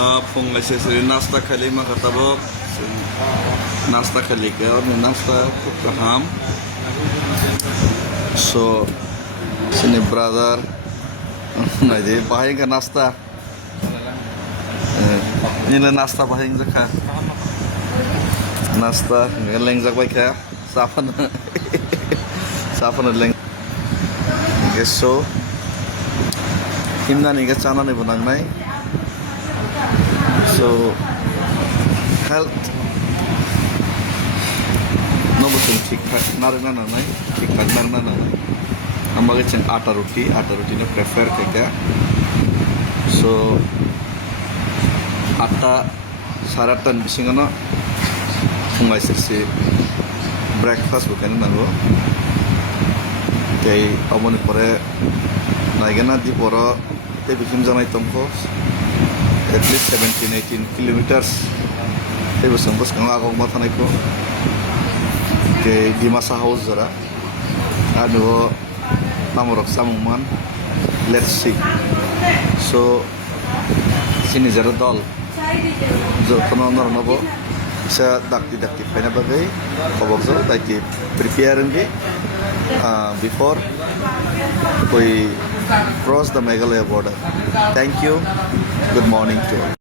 Fungay sisiri nasta kali makatabok nasta kali kaya ni nasta kukraham so sini brother jadi bahaya ka nasta nila nasta bahaya jaka nasta ngeleng jak baik kaya sapan sapan leng so himna ni ka chana ni bunang nai so health no betul ठीक ठाक ना नहीं ठीक ठाक ना नहीं हम बागे चंग आटा रोटी ने प्रेफर करके so आटा सारा टन बिसिंग ना फुंगाई से breakfast bukan nanggo kayak amoni pore naigana di poro te bikin janai tomko at least 17-18 kilometers itu sambus kang agak mata naiko ke di masa house jara aduh namorok samuman let's see so sini jara dol jo kono nor nobo sa dakti paina bagai kobok jo daki prepare ngi before we cross the Meghalaya border. Thank you. Good morning to all.